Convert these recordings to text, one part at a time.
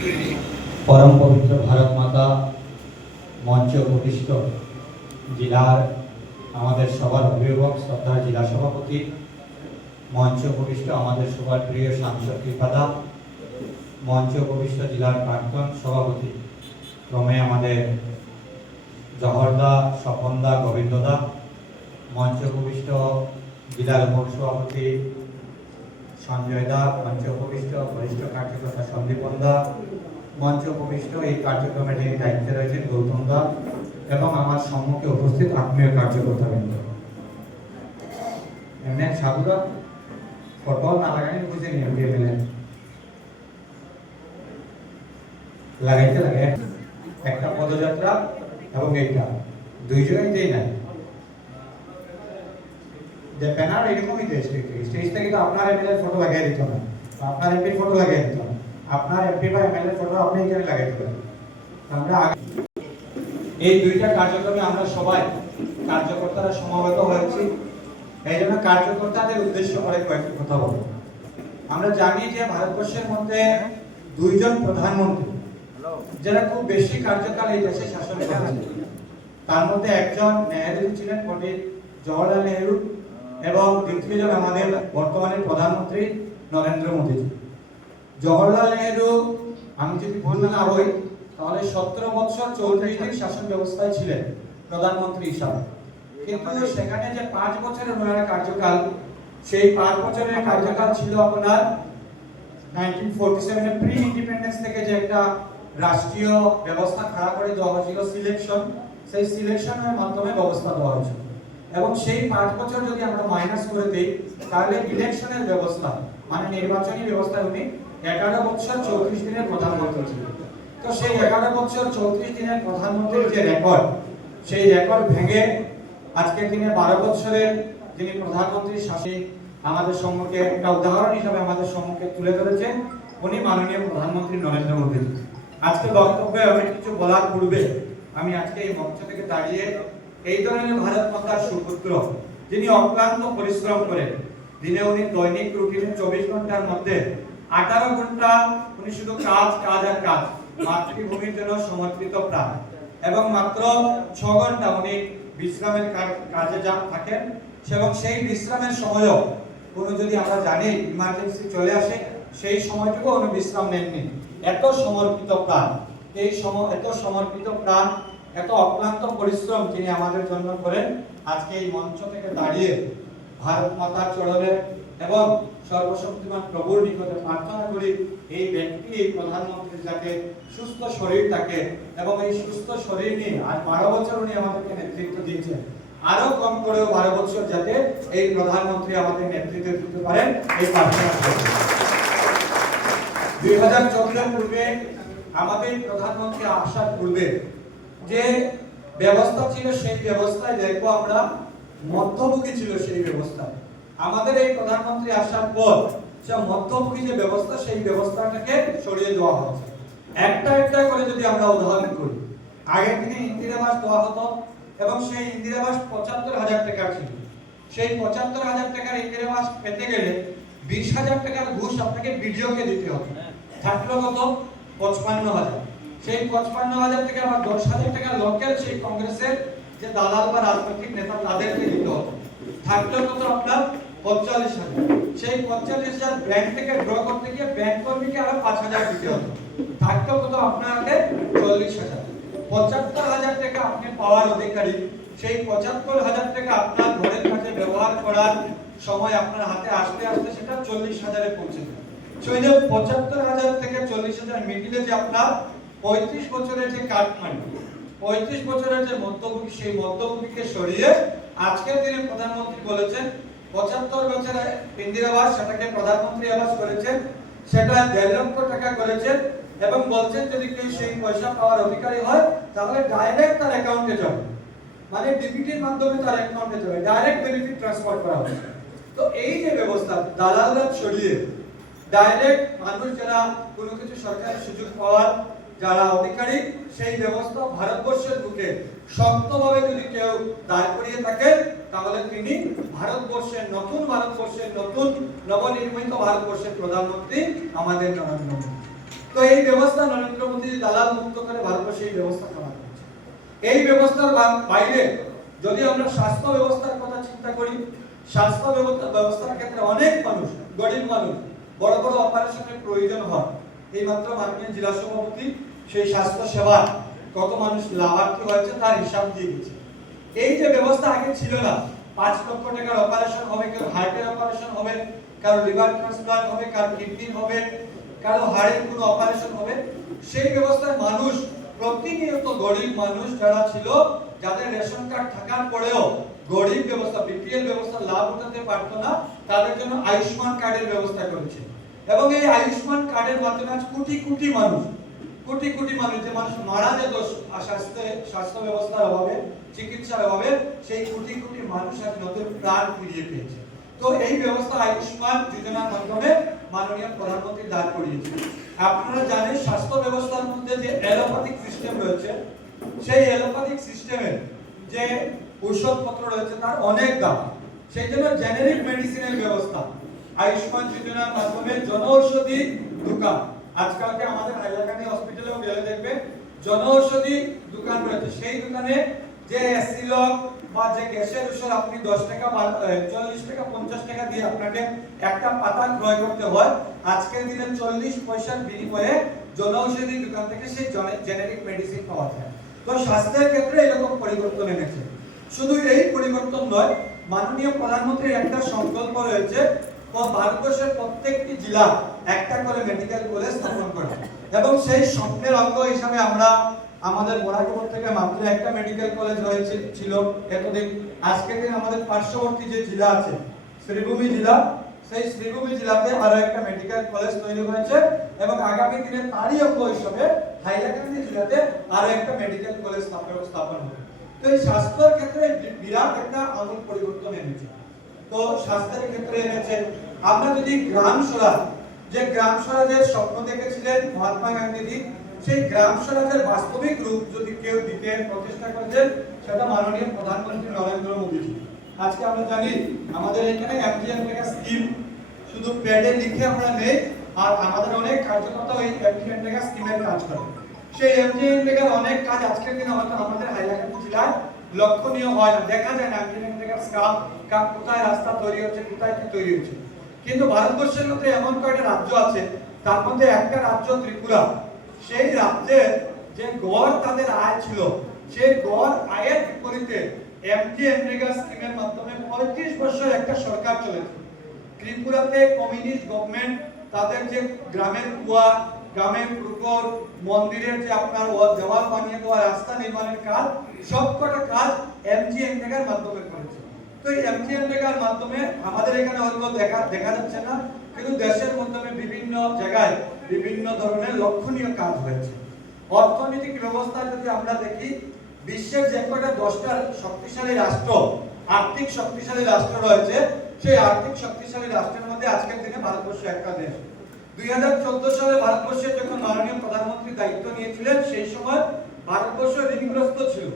परम पवित्र भारत माता मंच प्रतिष्ठ जिलार आमादेर सभार अभिभावक श्रद्धा जिला सभापति मंच प्रतिष्ठ आमादेर सभार प्रिय सांसद कृपादा मंच प्रतिष्ठ जिलार प्राक्तन सभापति क्रमे आमादेर जहरदा स्वपनदा गोविंददा मंच प्रतिष्ठ जिलार उपसभापति संजय दा मंच प्रतिष्ठ वरिष्ठ कार्यकर्ता सन्दीपन दा मंच उपविष्ट এই কার্যক্রমে যিনি দায়িত্বে রয়েছেন গৌতম দা এবং আমার সম্মুখে উপস্থিত আত্মীয় কার্যকর্তাবৃন্দ এমনি সাধুরা ফটো না লাগানি বুঝে নিয়ে দিলেন লাগাইতে লাগে একটা পদযাত্রা এবং এইটা দুই জায়গায় দেই না যে ব্যানার এরকমই দেয় স্টেজ থেকে তো আপনার এমএলএ ফটো লাগিয়ে দিতে হবে আপনার এমপি ফটো লাগিয়ে দিতে হবে আপনার এমপি বা এমএলএ ফটো আপনি এখানে লাগাইতে পারেন আমরা এই দুইটা কার্যক্রমে আমরা সবাই কার্যকর্তারা সমবেত হয়েছি এইজন্য কার্যকর্তাদের উদ্দেশ্য করে কয়েকটি কথা বলবো আমরা জানি যে ভারতবর্ষের মধ্যে দুইজন প্রধানমন্ত্রী যারা খুব বেশি কার্যকাল এই দেশে শাসন করেছেন তার মধ্যে একজন নেহেরু ছিলেন পণ্ডিত জওহরলাল নেহেরু এবং দ্বিতীয়জন আমাদের বর্তমানে প্রধানমন্ত্রী নরেন্দ্র মোদী জওহরলাল নেহেরু আমি যদি ভুল না হই তাহলে 17 বছর 34 দিন শাসন ব্যবস্থায় ছিলেন প্রধানমন্ত্রী হিসাবে কিন্তু সেখানে যে 5 বছরের ওনার কার্যকাল সেই 5 বছরের কার্যকাল ছিল আপনার 1947 এর প্রি ইন্ডিপেন্ডেন্স থেকে যে একটা রাষ্ট্রীয় ব্যবস্থা খাড়া করে দেওয়া হয়েছিল সিলেকশন সেই সিলেকশনের মাধ্যমে ব্যবস্থা দেওয়া হয়েছিল এবং সেই 5 বছর যদি আমরা মাইনাস করে দেই তাহলে ইলেকশনের ব্যবস্থা মানে নির্বাচনী ব্যবস্থা উনি 11 বছর 34 দিনের প্রধানমন্ত্রী ছিলেন তো সেই 11 বছর 34 দিনের প্রধানমন্ত্রীর যে রেকর্ড সেই রেকর্ড ভেঙে আজকের দিনে 12 বছরের যিনি প্রধানমন্ত্রী শাসন আমাদের সম্মুখে একটা উদাহরণ হিসেবে আমাদের সম্মুখে তুলে ধরেছেন উনি মাননীয় প্রধানমন্ত্রী নরেন্দ্র মোদী আজকে বক্তব্যে অনেক কিছু বলার পূর্বে আমি আজকে এই মঞ্চ থেকে দাঁড়িয়ে এই ধরনের ভারত মাতার সুপুত্র যিনি অক্লান্ত পরিশ্রম করেন দিনে উনি দৈনিক রুটিনে 24 ঘন্টার মধ্যে 18 ঘন্টা উনি শুধু কাজ আর কাজ মাতৃভূমির জন্য সমর্পিত প্রাণ এবং মাত্র 6 ঘন্টা উনি বিশ্রামের কাজে থাকেন এবং সেই বিশ্রামের সময়ও কোনো যদি আমরা জানি ইমার্জেন্সি চলে আসে সেই সময়টুকু উনি বিশ্রাম নেননি এত সমর্পিত প্রাণ এত সমর্পিত প্রাণ এত অক্লান্ত পরিশ্রম যিনি আমাদের জন্য করেন আজকে এই মঞ্চ থেকে দাঁড়িয়ে ভারত মাতার চরণে এবং সর্বশক্তিমান প্রভুর নিকটে প্রার্থনা করি এই ব্যক্তি এই প্রধানমন্ত্রী যাতে সুস্থ শরীর থাকে এবং এই সুস্থ শরীর নিয়ে আর 12 বছর উনি আমাদেরকে নেতৃত্ব দিয়েছেন আরো কম করেও 12 বছর যাতে এই প্রধানমন্ত্রী আমাদের নেতৃত্ব দিতে পারেন এই প্রার্থনা করি 2014 পূর্বে আমাদের প্রধানমন্ত্রী আসার পূর্বে যে ব্যবস্থা ছিল সেই ব্যবস্থায় দেখবো আমরা মধ্যভোগী ছিল সেই ব্যবস্থায় আমাদের এই প্রধানমন্ত্রী আসার পর যে মধ্যভোগী যে ব্যবস্থা সেই ব্যবস্থাটাকে সরিয়ে দেওয়া হয়েছে একটা করে যদি আমরা উদাহরণ করি আগের দিনে ইন্দিরা আবাস দেওয়া হতো এবং সেই ইন্দিরা আবাস ৭৫,০০০ টাকা ছিল সেই ৭৫,০০০ টাকার ইন্দিরা আবাস পেতে গেলে ২০,০০০ টাকার ঘুষ আপনাকে বিডিওকে দিতে হতো থাকলো কত ৫৫,০০০ সেই ৫৫,০০০ টাকা আবার ১০,০০০ টাকা লোকাল সেই কংগ্রেসের যে দালাল বা রাজনৈতিক নেতা তাদেরকে দিতে হতো থাকলো কত আপনার ৪৫,০০০ সেই ৪৫,০০০ ব্যাংক থেকে ড্র করতে গিয়ে ব্যাংক কর্মীকে আরো ৫,০০০ দিতে হতো থাকলো কত আপনার হাতে ৪০,০০০ ৭৫,০০০ টাকা আপনি পাওয়ার অধিকারী সেই ৭৫,০০০ টাকা আপনার ঘরের কাছে ব্যবহার করার সময় আপনার হাতে আসতে আসতে সেটা ৪০,০০০ এ পৌঁছে যায় সেই যে ৭৫,০০০ থেকে ৪০,০০০ মিডিলে যে আপনার ৩৫ বছরের যে কাটমানি ৩৫ বছরের যে মধ্যভোগী সেই মধ্যভোগীকে সরিয়ে আজকের দিনে প্রধানমন্ত্রী বলেছেন ৭৫ বছরে ইন্দিরা আবাস সেটাকে প্রধানমন্ত্রী আবাস করেছেন সেটা ১.৫ লক্ষ টাকা করেছেন এবং বলছেন যদি কেউ সেই পয়সা পাওয়ার অধিকারী হয় তাহলে ডাইরেক্ট তার অ্যাকাউন্টে যাবে মানে ডিবিটির মাধ্যমে তার অ্যাকাউন্টে যাবে ডাইরেক্ট বেনিফিট ট্রান্সফার করা হবে তো এই যে ব্যবস্থা দালালরা সরিয়ে ডাইরেক্ট মানুষ যারা কোনো কিছু সরকারি সুযোগ পাওয়ার যারা অধিকারী সেই ব্যবস্থা ভারতবর্ষের বুকে শক্তভাবে যদি কেউ দাঁড় করিয়ে থাকে তাহলে তিনি ভারতবর্ষের নতুন নবনির্মিত ভারতবর্ষের প্রধানমন্ত্রী আমাদের নরেন্দ্র মোদী তো এই ব্যবস্থা নরেন্দ্র মোদী দালাল মুক্ত করে ভারতবর্ষে এই ব্যবস্থা চালানো হচ্ছে। এই ব্যবস্থার বাইরে যদি আমরা স্বাস্থ্য ব্যবস্থার কথা চিন্তা করি, স্বাস্থ্য ব্যবস্থার ক্ষেত্রে অনেক মানুষ, গরিব মানুষ, বড় বড় অপারেশনের প্রয়োজন হয়। এই মাত্র মাননীয় জেলা সভাপতি সেই স্বাস্থ্য সেবা কত মানুষ লাভার্থী হয়েছে তার হিসাব দিয়ে দিচ্ছে। এই যে ব্যবস্থা আগে ছিল না, 5 লক্ষ টাকার অপারেশন হবে, কেউ হার্টের অপারেশন হবে, কারো লিভার ট্রান্সপ্লান্ট হবে, কারো কিডনি হবে, কারো হাড়ের কোনো অপারেশন হবে, সেই ব্যবস্থায় মানুষ প্রতিনিয়ত গরিব মানুষ যারা ছিল, যাদের রেশন কার্ড থাকার পরেও গরিব ব্যবস্থা বিপিএল ব্যবস্থা লাভ উঠাতে পারতো না, তাদের জন্য আয়ুষ্মান কার্ডের ব্যবস্থা করেছে। এবং এই আয়ুষ্মান কার্ডের মাধ্যমে আজ কোটি কোটি মানুষ যে মানুষ মারা যেত স্বাস্থ্য ব্যবস্থার অভাবে, চিকিৎসার অভাবে, সেই কোটি কোটি মানুষ আজ নতুন প্রাণ ফিরিয়ে পেয়েছে। তো এই ব্যবস্থা আয়ুষ্মান যোজনার মাধ্যমে মাননীয় প্রধানমন্ত্রী দাঁড় করিয়েছে। আপনারা জানেন স্বাস্থ্য ব্যবস্থার মধ্যে যে অ্যালোপ্যাথিক সিস্টেম রয়েছে, সেই অ্যালোপ্যাথিক সিস্টেমের যে ঔষধপত্র রয়েছে তার অনেক দাম। সেই জন্য জেনেরিক মেডিসিনের ব্যবস্থা আয়ুষ্মান যোজনার মাধ্যমে জনঔষধি দোকান, আজকালকে আমাদের হাইলাকান্দি হসপিটালেও গেলে দেখবে জনঔষধি দোকান রয়েছে। সেই দোকানে যে অ্যাসিলক বা যে গ্যাসের ওষুধ আপনি 10 টাকা 40 টাকা 50 টাকা দিয়ে আপনাকে একটা পাতা ক্রয় করতে হয়, আজকের দিনে 40 পয়সার বিনিময়ে জনঔষধি দোকান থেকে সেই জেনেরিক মেডিসিন পাওয়া যায়। তো স্বাস্থ্যের ক্ষেত্রে এরকম পরিবর্তন এনেছে। শুধু এই পরিবর্তন নয়, মাননীয় প্রধানমন্ত্রীর একটা সংকল্প রয়েছে, ভারতবর্ষের প্রত্যেকটি জেলা একটা করে মেডিকেল কলেজ স্থাপন করা, এবং সেই স্বপ্নের অঙ্গ হিসাবে আমরা আমাদের মোরাকপুর থেকে মাত্র একটা মেডিকেল কলেজ হয়েছে ছিল এতদিন। আজকের দিন আমাদের পার্শ্ববর্তী যে জেলা আছে শ্রীভূমি জেলা, সেই শ্রীভূমি জেলাতে আরো একটা মেডিকেল কলেজ তৈরি হয়েছে, এবং আগামী দিনে তারই অঙ্গ হিসাবে হাইলাকান্দি জেলাতে আরো একটা মেডিকেল কলেজ স্থাপন হবে। তো এই স্বাস্থ্যের ক্ষেত্রে বিরাট একটা আমূল পরিবর্তন এনেছে। তো স্বাস্থ্যের ক্ষেত্রে এনেছে, আমরা যদি গ্রাম স্বরাজের স্বপ্ন দেখেছিলেন মহাত্মা গান্ধীজি, সেই গ্রাম স্বরাজের বাস্তবিক রূপ যদি কেউ দিতে প্রচেষ্টা করেছেন, সেটা মাননীয় প্রধানমন্ত্রী নরেন্দ্র মোদীজি। আজকে আমরা জানি আমাদের এখানে এমজিএনরেগা স্কিম শুধু প্যাডে লিখে আমরা নেই, আর আমাদের অনেক কার্যকর্তা এই এমজিএনরেগা স্কিমের কাজ করে। সেই এমজিএনরেগার অনেক কাজ আজকের দিনে হয়তো আমাদের হাইলাকান্দি জেলায় লক্ষণীয় হয় না, দেখা যায় না এমজিএনরেগার কাজ কোথায় রাস্তা তৈরি হচ্ছে, কোথায় কি তৈরি হচ্ছে। কিন্তু ভারতবর্ষের মধ্যে এমন কয়েকটা রাজ্য আছে, তার মধ্যে একটা রাজ্য ত্রিপুরা, সেই রাজ্যের যে গড় তাদের আয় ছিল, সেই গড় আয়ের বিপরীতে এমজিএনরেগা স্কিমের মাধ্যমে 35 বছর একটা সরকার চলেছে। ত্রিপুরাতে কমিউনিস্ট গভর্নমেন্ট তাদের যে গ্রামের কুয়া, গ্রামের পুকুর, মন্দিরের যে আপনার দেওয়াল বানিয়ে দেওয়া, রাস্তা নির্মাণের কাজ, সবকটা কাজ এমজিএনরেগার মাধ্যমে করেছে। তো এই এমজিএনরেগার মাধ্যমে আমাদের এখানে হয়তো দেখা যাচ্ছে না, কিন্তু দেশের মাধ্যমে বিভিন্ন জায়গায় বিভিন্ন ধরনের লক্ষণীয় কাজ হয়েছে। অর্থনৈতিক ব্যবস্থা যদি আমরা দেখি, বিশ্বের যে কটা 10টা শক্তিশালী রাষ্ট্র, আর্থিক শক্তিশালী রাষ্ট্র রয়েছে, সেই আর্থিক শক্তিশালী রাষ্ট্রের মধ্যে আজকের দিনে ভারতবর্ষ একটা দেশ। 2014 সালে ভারতবর্ষে যখন মাননীয় প্রধানমন্ত্রী দায়িত্ব নিয়েছিলেন, সেই সময় ভারতবর্ষ ঋণগ্রস্ত ছিল।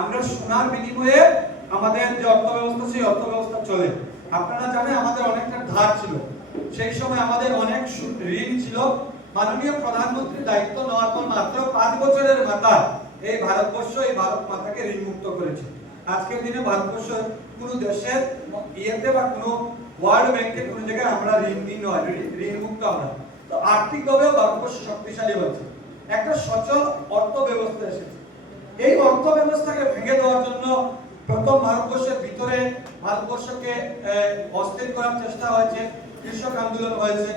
আমরা সোনার বিনিময়ে আমাদের যে অর্থব্যবস্থা, সেই অর্থব্যবস্থা চলে। আপনারা জানেন আমাদের অনেকটা ধার ছিল, সেই সময় আমাদের অনেক ঋণ ছিল। মাননীয় প্রধানমন্ত্রী দায়িত্ব নেওয়ার পর মাত্র 5 বছরের মাথায় এই ভারতবর্ষ, এই ভারত মাতাকে ঋণ মুক্ত করেছে। আজকের দিনে ভারতবর্ষ কোনো দেশের ইয়েতে বা কোনো ওয়ার্ল্ড ব্যাংকে কোনো জায়গায় আমরা ঋণ নয়, ঋণ মুক্ত আমরা। তো আর্থিকভাবেও ভারতবর্ষ শক্তিশালী হয়েছে, একটা সচল অর্থ ব্যবস্থা এসেছে। এই অর্থ ব্যবস্থাকে ভেঙে দেওয়ার জন্য প্রথম ভারতবর্ষের ভিতরে ভারতবর্ষকে অস্থির করার চেষ্টা হয়েছে, কৃষক আন্দোলন হয়েছে,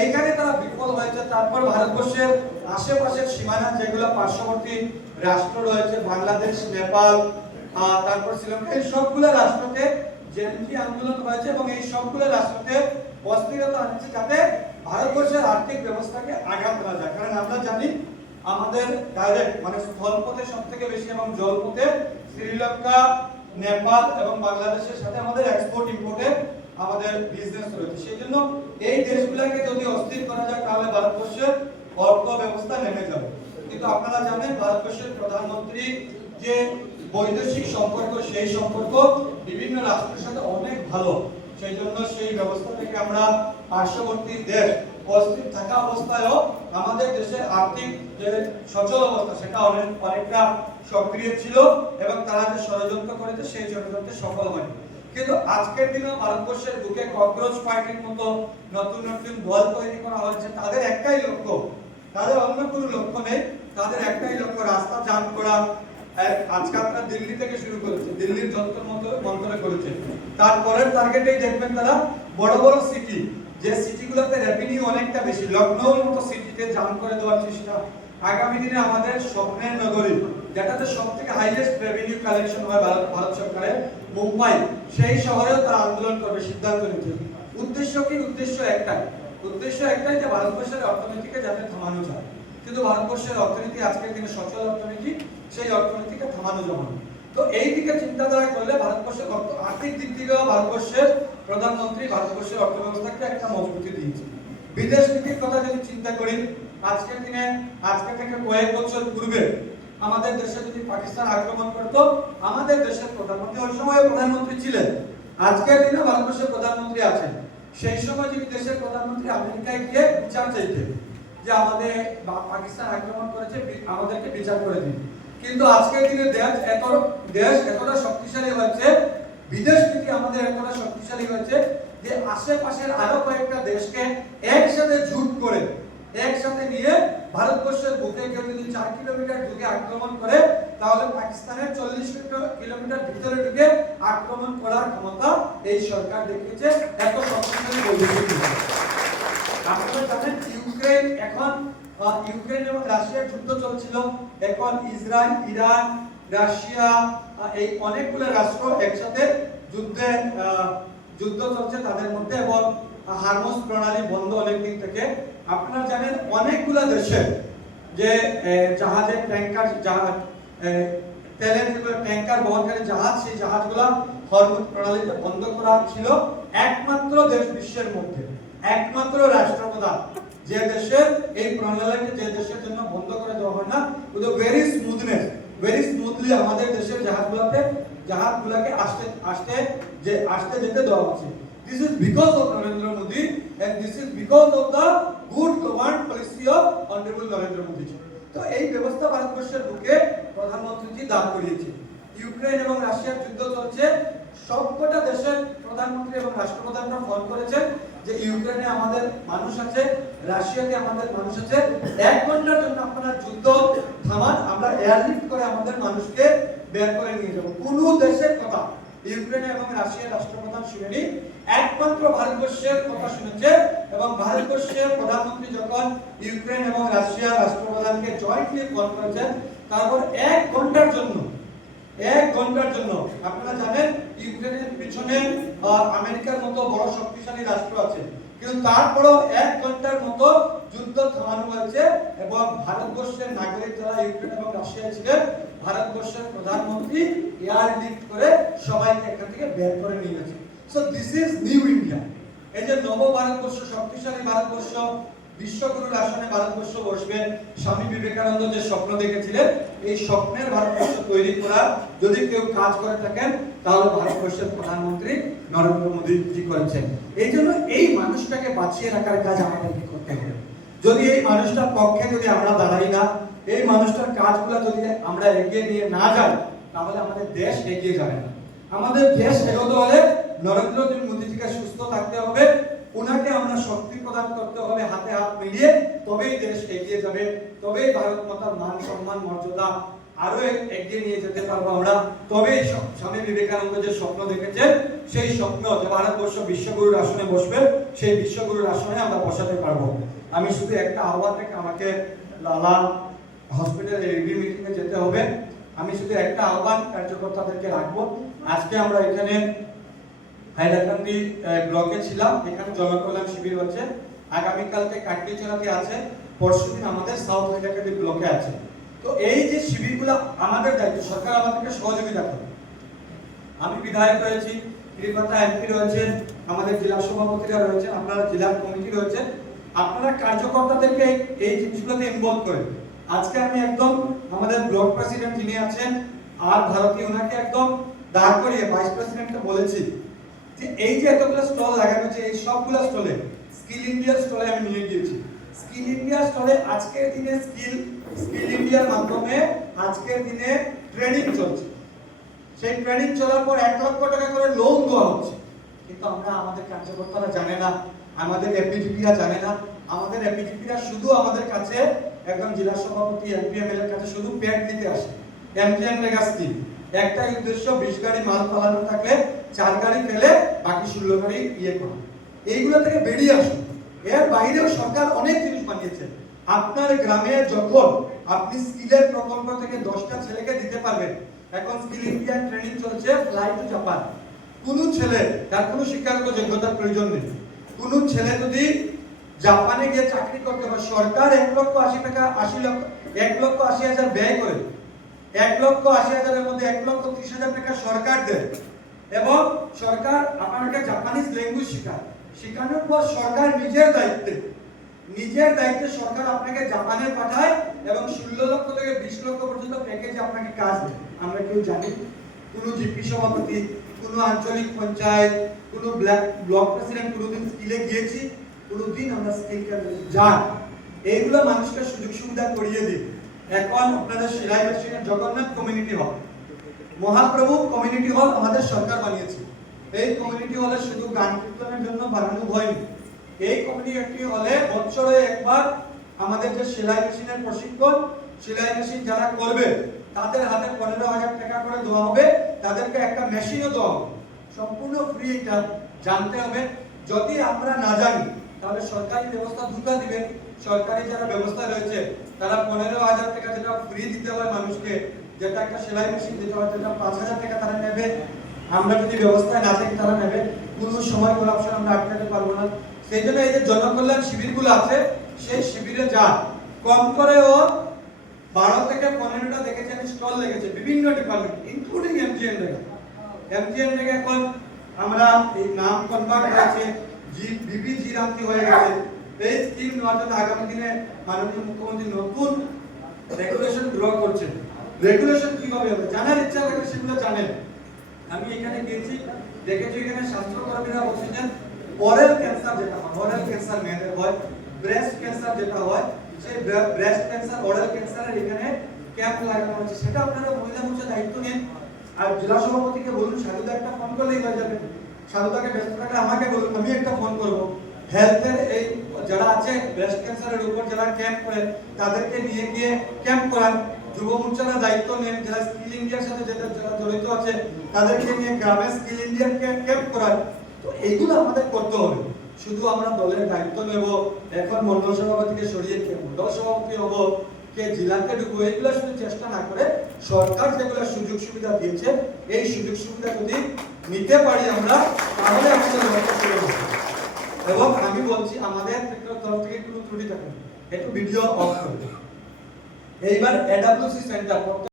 এইখানে তারা বিফল হয়েছে। তারপর ভারতবর্ষের আশেপাশের সীমানা যেগুলো পার্শ্ববর্তী রাষ্ট্র রয়েছে, বাংলাদেশ, নেপাল, তারপর শ্রীলঙ্কা, এই সবগুলো রাষ্ট্রকে জেএনজি আন্দোলন হয়েছে, এবং এই সবগুলো রাষ্ট্রকে অস্থিরতা আনছে যাতে ভারতবর্ষের আর্থিক ব্যবস্থাকে আঘাত করা যায়। কারণ আমরা জানি আমাদের ডাইরেক্ট মানে স্থলপথে সবথেকে বেশি এবং জলপথে শ্রীলঙ্কা, নেপাল এবং বাংলাদেশের সাথে আমাদের এক্সপোর্ট ইম্পোর্টে আমাদের বিজনেস রয়েছে। সেই জন্য এই দেশগুলোকে যদি অস্থির করা যায়, তাহলে ভারতবর্ষের অর্থ ব্যবস্থা নেমে যাবে। কিন্তু আপনারা জানেন ভারতবর্ষের প্রধানমন্ত্রী যে বৈদেশিক সম্পর্ক, সেই সম্পর্ক বিভিন্ন রাষ্ট্রের সাথে অনেক ভালো। সেই জন্য সেই ব্যবস্থা থেকে আমরা পার্শ্ববর্তী দেশ অস্থির থাকা অবস্থায়ও আমাদের দেশের আর্থিক যে সচল অবস্থা সেটা অনেকটা সক্রিয় ছিল এবং তারা যে ষড়যন্ত্র করেছে সেই ষড়যন্ত্রে সফল হয়নি। কিন্তু আজকের দিনে ভারতবর্ষের বুকে ককরোচ পার্টির মতো নতুন নতুন দল তৈরি করা হচ্ছে। তাদের একটাই লক্ষ্য, তাদের অন্য কোনো লক্ষ্য নেই, তাদের একটাই লক্ষ্য রাস্তা জাম করা। আজকে আপনারা দিল্লি থেকে শুরু করেছে, দিল্লির যন্ত্র মন্ত্রে করেছে। তারপরের টার্গেটেই দেখবেন তারা বড় বড় সিটি, যে সিটিগুলোতে রেভিনিউ অনেকটা বেশি, লখনৌর মতো সিটিতে জাম করে দেওয়ার চেষ্টা। আগামী দিনে আমাদের স্বপ্নের নগরী, যেটাতে সবথেকে হাইয়েস্ট রেভিনিউ কালেকশন হয় ভারত সরকারের, মুম্বাই, সেই শহরেও তারা আন্দোলন করবে সিদ্ধান্ত নিয়েছে। উদ্দেশ্য কি? উদ্দেশ্য একটাই যে ভারতবর্ষের অর্থনীতিকে যাতে থামানো যায়। কিন্তু ভারতবর্ষের অর্থনীতি আজকের দিনে সচল অর্থনীতি, সেই অর্থনীতিকে থামানো যাবে না। তো এই দিকে চিন্তাধারা করলে ভারতবর্ষের আর্থিক দিক থেকেও ভারতবর্ষের প্রধানমন্ত্রী ভারতবর্ষের অর্থব্যবস্থাকে একটা মজবুতি দিয়েছে। বিদেশ নীতির কথা যদি চিন্তা করি, আজকের দিনে আজকে থেকে কয়েক বছর পূর্বে আমাদের দেশে যদি পাকিস্তান আক্রমণ করত, আমাদের দেশের প্রধানমন্ত্রী, ওই সময় প্রধানমন্ত্রী ছিলেন, আজকের দিনে ভারতবর্ষের প্রধানমন্ত্রী আছেন, সেই সময় যদি দেশের প্রধানমন্ত্রী আমেরিকায় গিয়ে বিচার চাইতেন যে আমাদের পাকিস্তান আক্রমণ করেছে, আমাদেরকে বিচার করে দিন। কিন্তু আজকের দিনে দেশ এতটা শক্তিশালী হয়েছে, বিদেশ নীতি আমাদের এতটা শক্তিশালী হয়েছে যে আশেপাশের আরো কয়েকটা দেশকে একসাথে জোট করে একসাথে নিয়ে ভারতবর্ষের বুকে কেউ যদি 4 কিলোমিটার ঢুকে আক্রমণ করে, তাহলে পাকিস্তানের 40 কিলোমিটার ভিতরে ঢুকে আক্রমণ করার ক্ষমতা এই সরকার দেখিয়েছে। এত শক্তিশালী বৈদেশিক নীতি। আপনারা জানেন ইউক্রেন এবং রাশিয়ার যুদ্ধ চলছিল, এখন ইসরায়েল, ইরান, রাশিয়া, এই অনেকগুলো রাষ্ট্র একসাথে যুদ্ধ চলছে তাদের মধ্যে, এবং হারমোজ প্রণালী বন্ধ অনেকদিন থেকে। আপনারা জানেন অনেকগুলো দেশে যে জাহাজের তেলের ট্যাঙ্কার বহনকারী জাহাজ, সেই জাহাজগুলো হরমুজ প্রণালীতে বন্ধ করা ছিল। একমাত্র দেশ বিশ্বের মধ্যে, একমাত্র রাষ্ট্রপ্রধান যে দেশের এই প্রণালীকে, যে দেশের জন্য বন্ধ করে দেওয়া হয় না, উইথ ভেরি স্মুথলি আমাদের দেশের জাহাজগুলোকে আসতে যেতে দেওয়া হচ্ছে। This is because of Narendra Modi and this is because of the good government policy of Honorable Narendra Modi. তো এই ব্যবস্থা ভারতবর্ষের বুকে প্রধানমন্ত্রী দাঁড় করিয়েছে। ইউক্রেন এবং রাশিয়ার যুদ্ধ চলছে, সবকটা দেশের প্রধানমন্ত্রী এবং রাষ্ট্রপ্রধানরা ফোন করেছেন যে ইউক্রেনে আমাদের মানুষ আছে, রাশিয়াতে আমাদের মানুষ আছে, 1 ঘন্টার জন্য আপনারা যুদ্ধ থামান, আমরা এয়ারলিফট করে আমাদের মানুষকে বের করে নিয়ে যাব। কোন দেশের কথা ইউক্রেন এবং রাশিয়ার রাষ্ট্রপ্রধান শুনেনি, একমাত্র ভারতবর্ষের কথা শুনেছে। এবং ভারতবর্ষের প্রধানমন্ত্রী যখন ইউক্রেন এবং রাশিয়ার রাষ্ট্রপ্রধানকে জয়েন্টলি ফোন করেছেন, তারপর 1 ঘন্টার জন্য আপনারা জানেন ইউক্রেনের পিছনে আমেরিকার মতো বড় শক্তিশালী রাষ্ট্র আছে, কিন্তু তারপরও 1 ঘন্টার মতো যুদ্ধ থামানো হয়েছে। এবং ভারতবর্ষের নাগরিক যারা ইউক্রেন এবং রাশিয়ায় ছিলেন, ভারতবর্ষের প্রধানমন্ত্রী এয়ার লিফট করে সবাইকে এখান থেকে বের করে নিয়ে গেছে। So this is new India. এই যে নব ভারতবর্ষ, শক্তিশালী ভারতবর্ষ, বিশ্বগুরুর আসনে ভারতবর্ষ বসবে, স্বামী বিবেকানন্দ যে স্বপ্ন দেখেছিলেন, এই স্বপ্নের ভারতবর্ষ তৈরি করা যদি কেউ কাজ করে থাকেন, তাহলে ভারতবর্ষের প্রধানমন্ত্রী নরেন্দ্র মোদী জি করেছেন। এই জন্য এই মানুষটাকে বাঁচিয়ে রাখার কাজ আমাদেরকে করতে হবে। যদি এই মানুষটার পক্ষে যদি আমরা দাঁড়াই না, এই মানুষটার কাজগুলো যদি আমরা এগিয়ে নিয়ে না যাই, তাহলে আমাদের দেশ এগিয়ে যাবে না। আমাদের দেশ এগোতে হলে নরেন্দ্র মোদীজিকে সুস্থ থাকতে হবে, ওনাকে আমরা শক্তি প্রদান করতে হবে, হাতে হাত মিলিয়ে, তবেই দেশ এগিয়ে যাবে, তবেই ভারত মাতার মান সম্মান মর্যাদা আরো এগিয়ে নিয়ে যেতে পারবো আমরা। তবেই স্বামী বিবেকানন্দ যে স্বপ্ন দেখেছেন, সেই স্বপ্ন যে ভারতবর্ষ বিশ্বগুরুর আসনে বসবে, সেই বিশ্বগুরুর আসনে আমরা বসাতে পারবো। আমি শুধু একটা আহ্বান রেখে, আমাকে লালা হসপিটালে রিভিউ মিটিং এ যেতে হবে, আমি শুধু একটা আহ্বান কার্যকর্তাদেরকে রাখবো। আজকে আমরা এখানে হাইলাকান্দি ব্লকে ছিলাম, এখানে জনকল্যাণ শিবির হচ্ছে, আগামীকালকে কাটলিচড়াতে আছে, পরশুদিন আমাদের সাউথ হাইলাকান্দি ব্লকে আছে। তো এই যে শিবিরগুলো আমাদের দায়িত্ব, সরকার আমাদেরকে সহযোগিতা করে। আমি বিধায়ক রয়েছি, কৃপাতা এমপি রয়েছেন, আমাদের জেলা সভাপতিরা রয়েছেন, আপনারা জেলা কমিটি রয়েছেন, আপনারা কার্যকর্তাদেরকে এই জিনিসগুলোতে ইনভলভ করেন। আজকে আমি একদম আমাদের ব্লক প্রেসিডেন্ট যিনি আছেন আর ভারতী, ওনাকে একদম দাঁড় করিয়ে ভাইস প্রেসিডেন্টকে বলেছি যে এই যে এতগুলো স্টল লাগানো আছে, এই সবগুলো স্টলে স্কিল ইন্ডিয়া স্টলে আমি নিয়ে গিয়েছি। স্কিল ইন্ডিয়া স্টলে আজকের দিনে স্কিল ইন্ডিয়ার মাধ্যমে আজকের দিনে ট্রেনিং চলছে। সেই ট্রেনিং চলার পর 1 লক্ষ টাকা করে লোন দেওয়া হচ্ছে। কিন্তু আমরা আমাদের কার্যকর্তারা জানে না, আমাদের এপিজিপিরা জানে না। আমাদের এপিজিপিরা শুধু আমাদের কাছে একদম জেলা সভাপতি এমপিএমএল এর কাছে শুধু পেট নিতে আসে। এমজিএন রেগা স্কিম একটাই উদ্দেশ্য, 20 গাড়ি মাল পালানো থাকলে 4 গাড়ি ফেলে বাকি 16 গাড়ি ইয়ে করা। এইগুলো থেকে বেরিয়ে আসুন। এর বাইরেও সরকার অনেক জিনিস বানিয়েছে। আপনার গ্রামে যখন আপনি স্কিলের প্রকল্প থেকে 10টা ছেলেকে দিতে পারবেন। এখন স্কিল ইন্ডিয়া ট্রেনিং চলছে, ফ্লাই টু জাপান। কোন ছেলে, তার কোনো শিক্ষাগত যোগ্যতার প্রয়োজন নেই, কোন ছেলে যদি জাপানে গিয়ে চাকরি করতে হয়, সরকার 1,80,000 ব্যয় করে 1,80,000 এর মধ্যে 1,30,000 টাকা সরকার দেয় এবং সরকার আপনাকে জাপানিজ ল্যাঙ্গুয়েজ শেখানোর পর সরকার নিজের দায়িত্বে সরকার আপনাকে জাপানে পাঠায় এবং 16 লক্ষ থেকে 20 লক্ষ পর্যন্ত প্যাকেজে আপনাকে কাজ দেয়। আমরা কেউ জানি? কোন জিপি সভাপতি, কোন আঞ্চলিক পঞ্চায়েত, কোন ব্লক প্রেসিডেন্ট কোনদিন স্কিলে গিয়েছি? কোনদিন আমরা স্কিল কেন্দ্রে যাই? এইগুলো মানুষকে সুযোগ সুবিধা করিয়ে দিই। এখন আপনাদের সেলাই মেশিনের Jagannath community hall, Mahaprabhu community hall আমাদের সরকার বানিয়েছে। এই কমিউনিটি হলে শুধু গান কীর্তনের জন্য বানানো হয়নি। এই কমিউনিটি হলে বছরে একবার আমাদের যে সেলাই মেশিনের প্রশিক্ষণ, সেলাই মেশিন যারা করবে তাদের হাতে 15,000 টাকা করে দেওয়া হবে, তাদেরকে একটা মেশিনও দেওয়া হবে, সম্পূর্ণ ফ্রি। এটা জানতে হবে। যদি আমরা না জানি তাহলে সরকারি ব্যবস্থা দুটো দিবে। সরকারি যারা ব্যবস্থা রয়েছে তারা 15,000 টাকা যেটা ফ্রি দিতে হয় মানুষকে, যেটা একটা সেলাই মেশিন দিতে হয়, যেটা 5,000 টাকা তারা নেবে। আমরা যদি ব্যবস্থায় না থাকি তারা নেবে। কোনো সময় কোনো অপশন আমরা আটকাতে পারবো না। সেই জন্য এই যে জনকল্যাণ শিবিরগুলো আছে, সেই শিবিরে যা কম করেও 12 থেকে 15টা দেখেছেন স্টল লেগেছে বিভিন্ন ডিপার্টমেন্ট, ইনক্লুডিং এমজিএন রেগা। এখন আমরা এই নাম কনভার্ট হয়েছে, বিবিজি রামতি হয়ে গেছে। এই স্কিম নেওয়ার জন্য আগামী দিনে মাননীয় মুখ্যমন্ত্রী নতুন রেগুলেশন ড্র করছেন। রেগুলেশন কিভাবে হবে জানার ইচ্ছা থাকলে সেগুলো জানেন। আমি এখানে গিয়েছি, দেখেছি এখানে স্বাস্থ্যকর্মীরা বলছেন ওরাল ক্যান্সার যেটা হয়, ওরাল ক্যান্সার মেয়েদের হয়, ব্রেস্ট ক্যান্সার যেটা হয়, সেই ব্রেস্ট ক্যান্সার, ওরাল ক্যান্সারের এখানে ক্যাম্প লাগানো হচ্ছে। সেটা আপনারা মহিলা মোর্চা দায়িত্ব নিন। আর জেলা সভাপতিকে বলুন, সাধুদা একটা ফোন করলেই হয়ে যাবে। সাধুদাকে ব্যস্ত থাকলে আমাকে বলুন, আমি একটা ফোন করব। হেলথের এই যারা আছে ব্রেস্ট ক্যান্সারের উপর যারা ক্যাম্প করে তাদেরকে নিয়ে গিয়ে ক্যাম্প করান। যুব মোর্চারা দায়িত্ব নেন, যারা স্কিল ইন্ডিয়ার সাথে যারা জড়িত আছে তাদেরকে নিয়ে গ্রামে স্কিল ইন্ডিয়ার ক্যাম্প করান। তো এইগুলো আমাদের করতে হবে। শুধু আমরা দলের দায়িত্ব নেব, এখন মন্ডল সভাপতিকে সরিয়ে কে মন্ডল সভাপতি হব, কে জেলাকে ঢুকবো, এইগুলো শুধু চেষ্টা না করে সরকার যেগুলো সুযোগ সুবিধা দিয়েছে এই সুযোগ সুবিধা যদি নিতে পারি আমরা, তাহলে আমাদের লক্ষ্য পূরণ হবে। এবং আমি বলছি আমাদের তরফ থেকে কোনো ত্রুটি থাকবে, একটু ভিডিও অফ করবে। এইবার এডব্লিউসি সেন্টার